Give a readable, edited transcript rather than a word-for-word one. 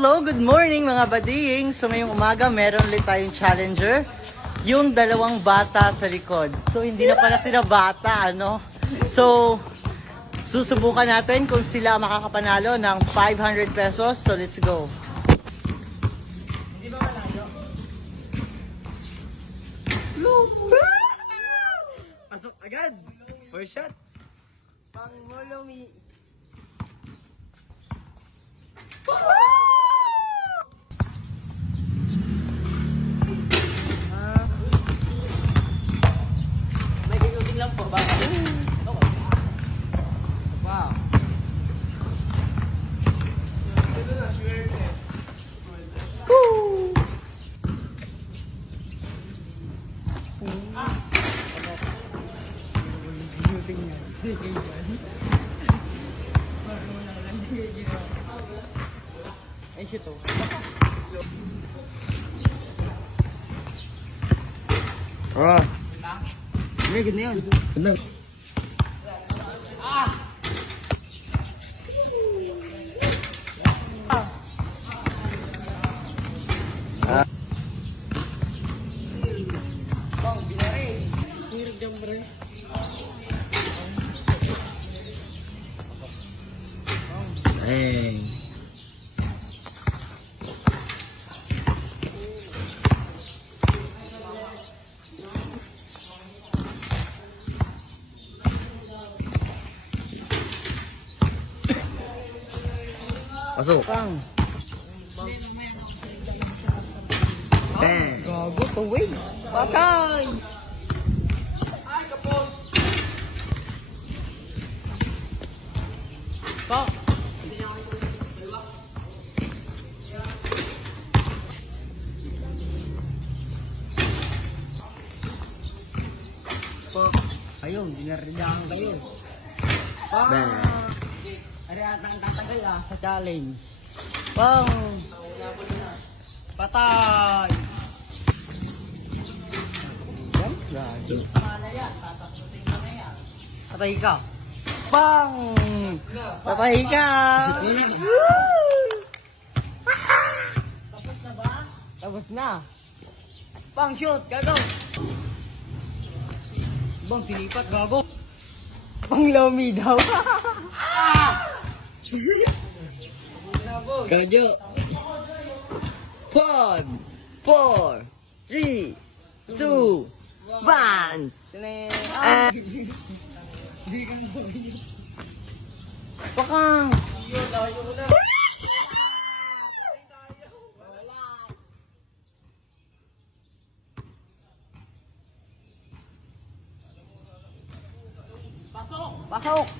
Hello, good morning mga bading. So ngayong umaga meron ulit tayong challenger. Yung dalawang bata sa likod. So hindi na pala sila bata, ano? So susubukan natin kung sila makakapanalo ng 500 pesos. So let's go. Hindi ba malayo? Pasok agad. First shot. Pang molomi. May ginuting lang po ba? Wow. Ay, shit oh. Ah, Hindi, ganda yun. ganda. Hey. Pasok. Pang. Bang. Gago, tuwid. Patay. Pa. Ayun, dinardahan kayo. Bang. Ari ata ang tatagal sa challenge. Pang. Patay. Yan, gago. Patay ka. Pang. Patay ka. Tapos na ba? Tapos na. Pang shoot, gago. Bang, tinipat, gago. Pang lomi daw. Kajo. 5, 4, 3, 2, 1. Pakang. Pasok.